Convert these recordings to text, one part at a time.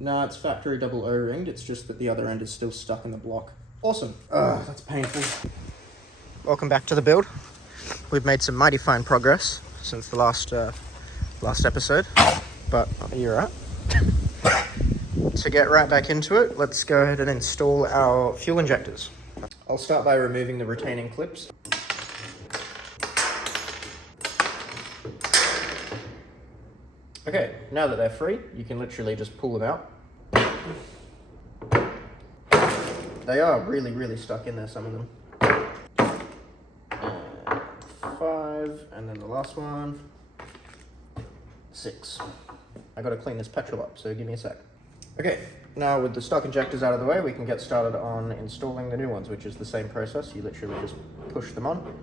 No, it's factory double O-ringed, it's just that the other end is still stuck in the block. Awesome. Ugh, that's painful. Welcome back to the build. We've made some mighty fine progress since the last episode, but you're right. To get right back into it, let's go ahead and install our fuel injectors. I'll start by removing the retaining clips. Okay, now that they're free, you can literally just pull them out. They are really, really stuck in there, some of them. 5, and then the last one, 6. I gotta clean this petrol up, so give me a sec. Okay, now with the stock injectors out of the way, we can get started on installing the new ones, which is the same process. You literally just push them on.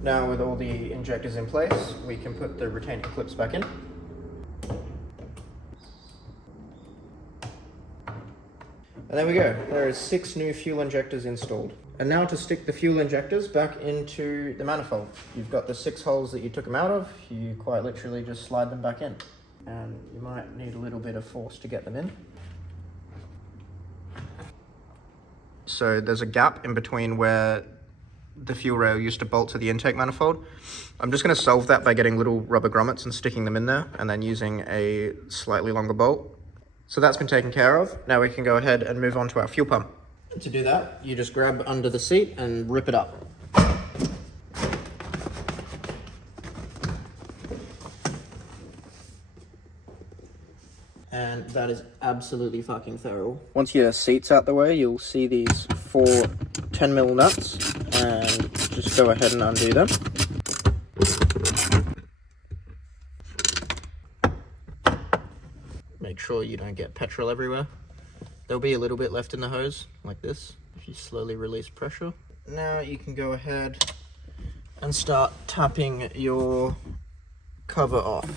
Now with all the injectors in place, we can put the retaining clips back in. And there we go, there are 6 new fuel injectors installed. And now to stick the fuel injectors back into the manifold. You've got the 6 holes that you took them out of, you quite literally just slide them back in. And you might need a little bit of force to get them in. So there's a gap in between where the fuel rail used to bolt to the intake manifold. I'm just going to solve that by getting little rubber grommets and sticking them in there, and then using a slightly longer bolt. So that's been taken care of. Now we can go ahead and move on to our fuel pump. To do that, you just grab under the seat and rip it up. And that is absolutely fucking thorough. Once your seat's out the way, you'll see these 4 10mm nuts, and just go ahead and undo them. Make sure you don't get petrol everywhere. There'll be a little bit left in the hose, like this, if you slowly release pressure. Now you can go ahead and start tapping your cover off.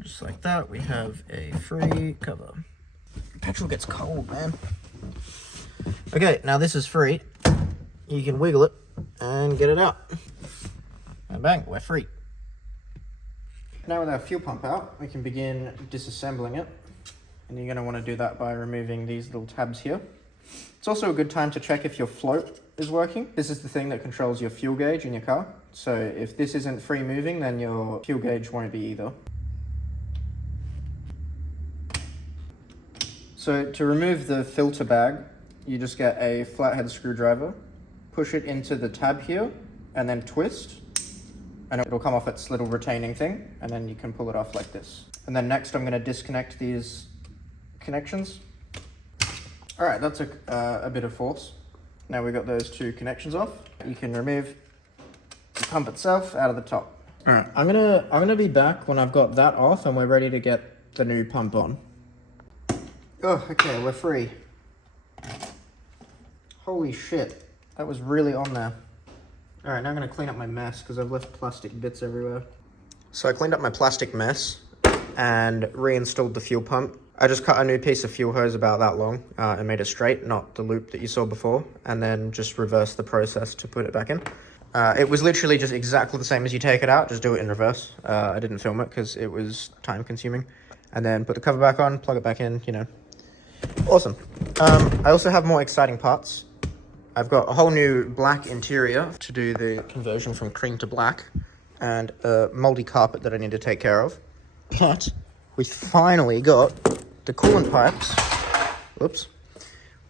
Just like that, we have a free cover. Petrol gets cold, man. Okay, now this is free. You can wiggle it and get it out. And bang, we're free. Now with our fuel pump out, we can begin disassembling it. And you're going to want to do that by removing these little tabs here. It's also a good time to check if your float is working. This is the thing that controls your fuel gauge in your car. So if this isn't free moving, then your fuel gauge won't be either. So to remove the filter bag, you just get a flathead screwdriver, push it into the tab here, and then twist. And it'll come off its little retaining thing, and then you can pull it off like this. And then next I'm gonna disconnect these connections. All right, that took a bit of force. Now we've got those 2 connections off. You can remove the pump itself out of the top. All right, I'm gonna be back when I've got that off and we're ready to get the new pump on. Oh, okay, we're free. Holy shit, that was really on there. All right, now I'm gonna clean up my mess because I've left plastic bits everywhere. So I cleaned up my plastic mess and reinstalled the fuel pump. I just cut a new piece of fuel hose about that long and made it straight, not the loop that you saw before, and then just reversed the process to put it back in. It was literally just exactly the same as you take it out, just do it in reverse. I didn't film it because it was time consuming. And then put the cover back on, plug it back in, you know. Awesome. I also have more exciting parts. I've got a whole new black interior to do the conversion from cream to black, and a moldy carpet that I need to take care of. But we finally got the coolant pipes. Whoops.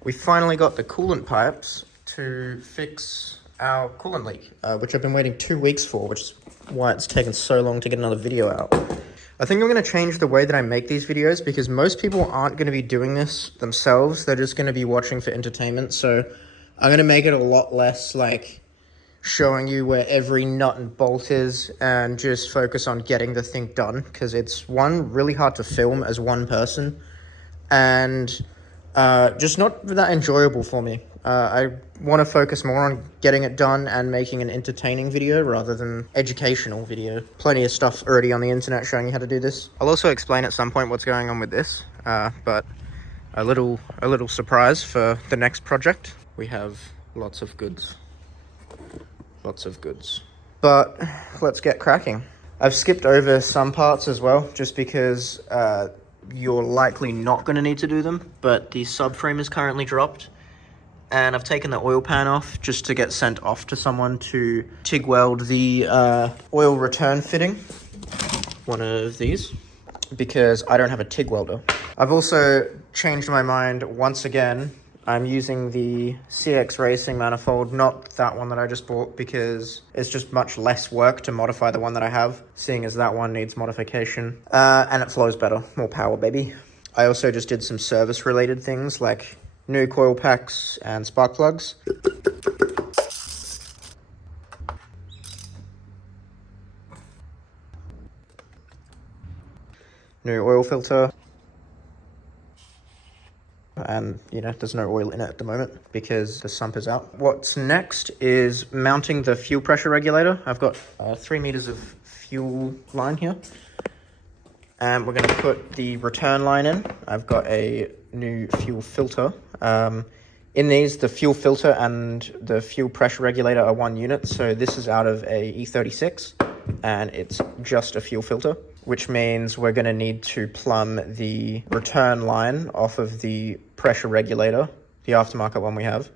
We finally got the coolant pipes to fix our coolant leak, which I've been waiting 2 weeks for, which is why it's taken so long to get another video out. I think I'm going to change the way that I make these videos because most people aren't going to be doing this themselves. They're just going to be watching for entertainment. So I'm going to make it a lot less like showing you where every nut and bolt is and just focus on getting the thing done, because it's really hard to film as one person and just not that enjoyable for me. I want to focus more on getting it done and making an entertaining video rather than educational video. Plenty of stuff already on the internet showing you how to do this. I'll also explain at some point what's going on with this, but a little surprise for the next project. We have lots of goods. Lots of goods. But let's get cracking. I've skipped over some parts as well, just because you're likely not going to need to do them, but the subframe is currently dropped. And I've taken the oil pan off just to get sent off to someone to TIG weld the oil return fitting. One of these, because I don't have a TIG welder. I've also changed my mind once again. I'm using the CX Racing manifold, not that one that I just bought, because it's just much less work to modify the one that I have, seeing as that one needs modification. And it flows better, more power, baby. I also just did some service-related things, like new coil packs and spark plugs. New oil filter. And, you know, there's no oil in it at the moment because the sump is out. What's next is mounting the fuel pressure regulator. I've got 3 meters of fuel line here. And we're going to put the return line in. I've got a new fuel filter. In these, the fuel filter and the fuel pressure regulator are 1 unit. So this is out of a E46 and it's just a fuel filter, which means we're going to need to plumb the return line off of the pressure regulator, the aftermarket one we have,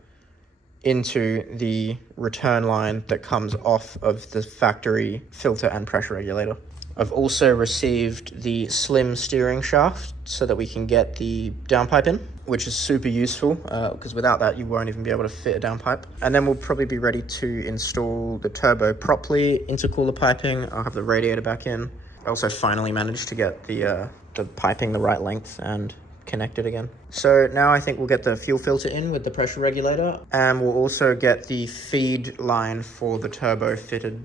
into the return line that comes off of the factory filter and pressure regulator. I've also received the slim steering shaft so that we can get the downpipe in, which is super useful because without that you won't even be able to fit a downpipe. And then we'll probably be ready to install the turbo properly, intercooler piping. I'll have the radiator back in. I also finally managed to get the piping the right length and connect it again. So now I think we'll get the fuel filter in with the pressure regulator, and we'll also get the feed line for the turbo fitted.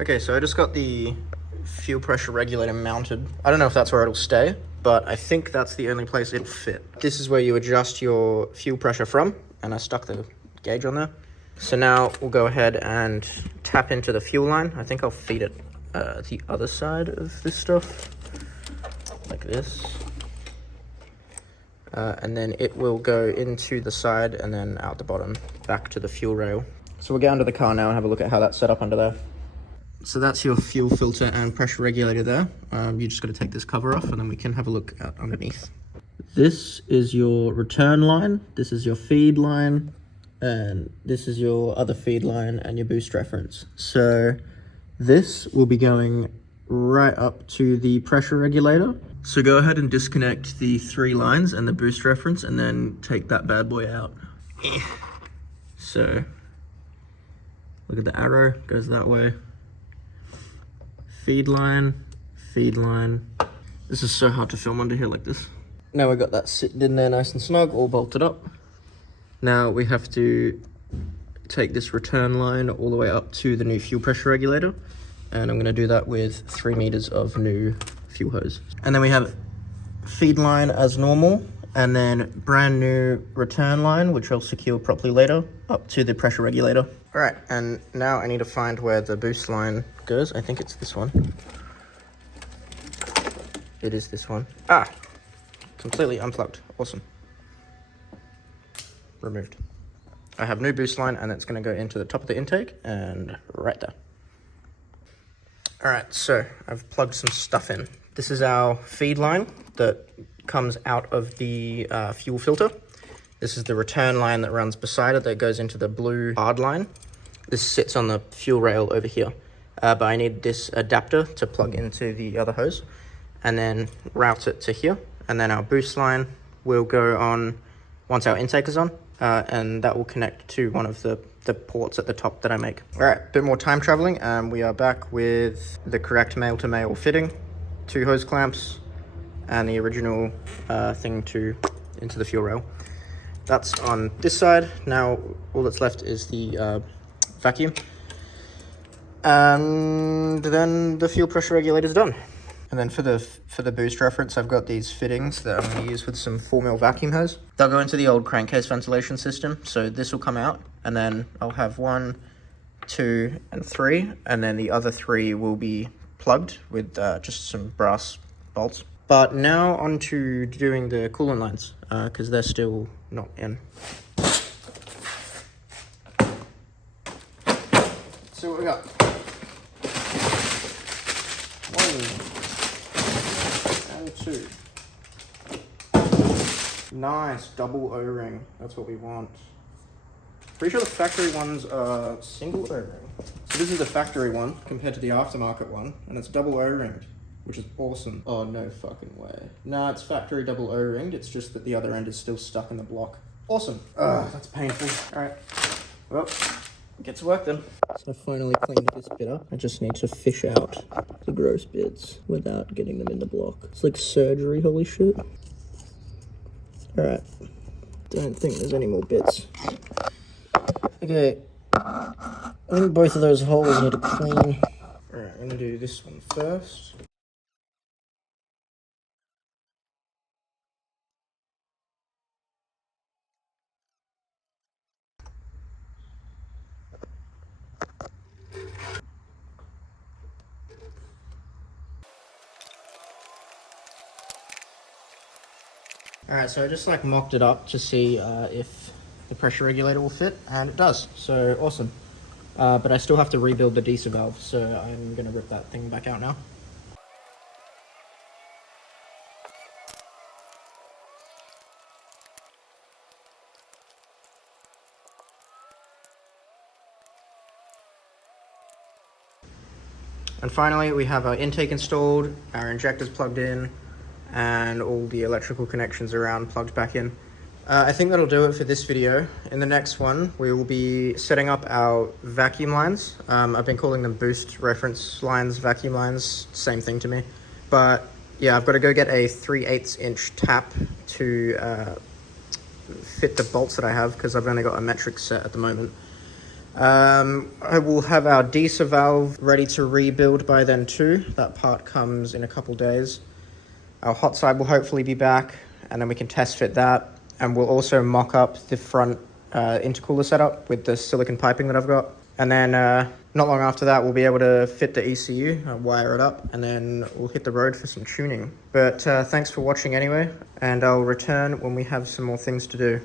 Okay, so I just got the fuel pressure regulator mounted. I don't know if that's where it'll stay, but I think that's the only place it'll fit. This is where you adjust your fuel pressure from, and I stuck the gauge on there. So now we'll go ahead and tap into the fuel line. I think I'll feed it the other side of this stuff, like this. And then it will go into the side and then out the bottom, back to the fuel rail. So we'll get under the car now and have a look at how that's set up under there. So that's your fuel filter and pressure regulator there. You just got to take this cover off and then we can have a look at underneath. This is your return line, this is your feed line, and this is your other feed line and your boost reference. So this will be going right up to the pressure regulator. So go ahead and disconnect the 3 lines and the boost reference and then take that bad boy out. So look at the arrow, goes that way. Feed line, feed line. This is so hard to film under here like this. Now we've got that sitting in there nice and snug, all bolted up. Now we have to take this return line all the way up to the new fuel pressure regulator. And I'm gonna do that with 3 meters of new fuel hose. And then we have feed line as normal, and then brand new return line, which I'll secure properly later, up to the pressure regulator. All right, and now I need to find where the boost line goes. I think it's this one. It is this one. Ah, completely unplugged. Awesome. Removed. I have new boost line, and it's gonna go into the top of the intake and right there. All right, so I've plugged some stuff in. This is our feed line that comes out of the fuel filter. This is the return line that runs beside it that goes into the blue hard line. This sits on the fuel rail over here, but I need this adapter to plug into the other hose and then route it to here. And then our boost line will go on once our intake is on, and that will connect to one of the ports at the top that I make. All right, bit more time traveling, and we are back with the correct male-to-male fitting, 2 hose clamps, and the original thing into the fuel rail. That's on this side. Now all that's left is the vacuum, and then the fuel pressure regulator is done. And then for the boost reference, I've got these fittings that I'm going to use with some 4mm vacuum hose. They'll go into the old crankcase ventilation system, so this will come out, and then I'll have 1, 2, and 3, and then the other 3 will be plugged with just some brass bolts. But now on to doing the coolant lines, because they're still not in. Let's see what we got. One and two. Nice, double O-ring. That's what we want. Pretty sure the factory ones are single O-ring. So this is the factory one compared to the aftermarket one, and it's double O-ringed, which is awesome. Oh, no fucking way. Nah, it's factory double O-ringed. It's just that the other end is still stuck in the block. Awesome. Ugh, that's painful. All right. Well, get to work then. So I finally cleaned this bit up. I just need to fish out the gross bits without getting them in the block. It's like surgery, holy shit. All right. Don't think there's any more bits. Okay. I think both of those holes need to clean. All right, I'm gonna do this one first. Alright, so I just like mocked it up to see if the pressure regulator will fit, and it does, so awesome. But I still have to rebuild the diesel valve, so I'm going to rip that thing back out now. And finally, we have our intake installed, our injectors plugged in, and all the electrical connections around plugged back in. I think that'll do it for this video. In the next one, we will be setting up our vacuum lines. I've been calling them boost reference lines, vacuum lines, same thing to me. But yeah, I've got to go get a 3/8 inch tap to fit the bolts that I have, because I've only got a metric set at the moment. I will have our diesel valve ready to rebuild by then too. That part comes in a couple days. Our hot side will hopefully be back, and then we can test fit that. And we'll also mock up the front intercooler setup with the silicon piping that I've got. And then not long after that, we'll be able to fit the ECU, wire it up, and then we'll hit the road for some tuning. But thanks for watching anyway, and I'll return when we have some more things to do.